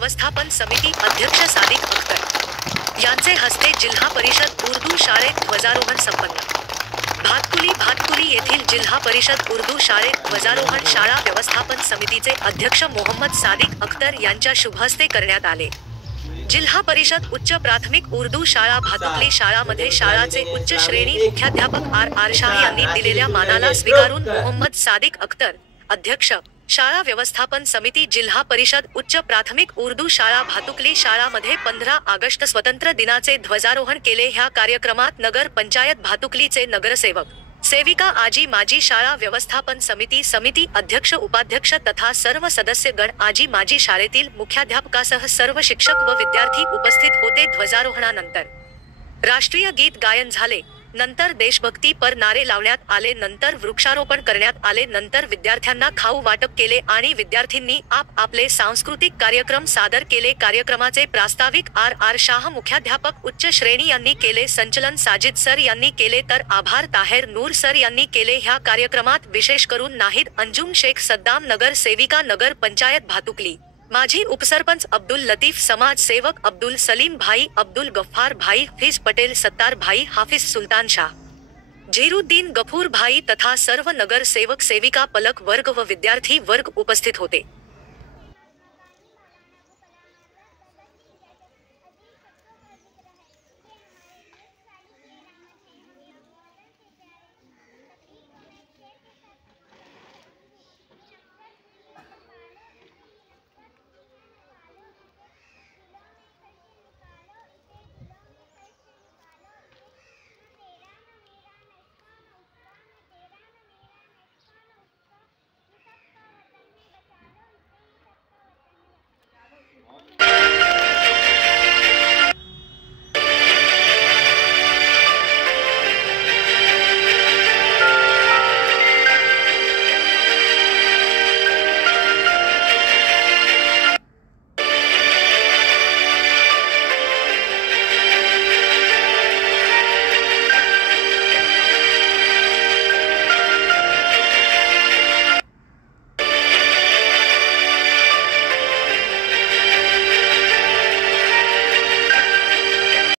व्यवस्थापन समिती अध्यक्ष सादिक अख्तर यांचे हस्ते जिल्हा परिषद उर्दू शाळेत ध्वजारोहण संपन्न। भातकुली येथील जिल्हा परिषद उर्दू शाळेत ध्वजारोहण शाळा व्यवस्थापन समितीचे अध्यक्ष मोहम्मद सादिक अख्तर यांच्या शुभहस्ते करण्यात आले। जिल्हा परिषद उच्च प्राथमिक उर्दू शाळा भातुकली शाळामध्ये शाळाचे उच्च श्रेणी मुख्याध्यापक आर शाह यांनी दिलेल्या मानाला स्वीकारून मोहम्मद सादिक अख्तर, अध्यक्ष, शाळा व्यवस्थापन समिती जिल्हा परिषद उच्च प्राथमिक उर्दू शाळा भातुकली शाळामध्ये 15 ऑगस्ट स्वतंत्र दिनाचे ध्वजारोहण केले। ह्या कार्यक्रमात नगर पंचायत भातुकलीचे नगरसेवक, सेविका, आजी माजी शाळा व्यवस्थापन समिती अध्यक्ष, उपाध्यक्ष तथा सर्व सदस्यगण, आजी माजी शाळेतील मुख्याध्यापकासह सर्व शिक्षक व विद्यार्थी उपस्थित होते। ध्वजारोहणानंतर राष्ट्रीय गीत गायन झाले, नंतर देशभक्तीपर नारे लावण्यात आले, नंतर वृक्षारोपण करण्यात आले, नंतर विद्यार्थ्यांना खाऊ वाटप केले आणि विद्यार्थ्यांनी आपले सांस्कृतिक कार्यक्रम सादर केले। कार्यक्रमाचे प्रास्ताविक आर शाह मुख्याध्यापक उच्च श्रेणी यांनी केले, संचलन साजिद सर यांनी केले तर आभार ताहेर नूर सर यांनी केले। ह्या कार्यक्रमात विशेष करून नाहिद अंजुम शेख सद्दाम, नगर सेविका, नगर पंचायत भातुकली, माजी उपसरपंच अब्दुल लतीफ, समाज सेवक अब्दुल सलीम भाई, अब्दुल गफ्फार भाई, हफीज पटेल, सत्तार भाई, हाफिज सुल्तान शाह, झीरुद्दीन गफूर भाई तथा सर्व नगर सेवक सेविका, पालक वर्ग व विद्यार्थी वर्ग उपस्थित होते।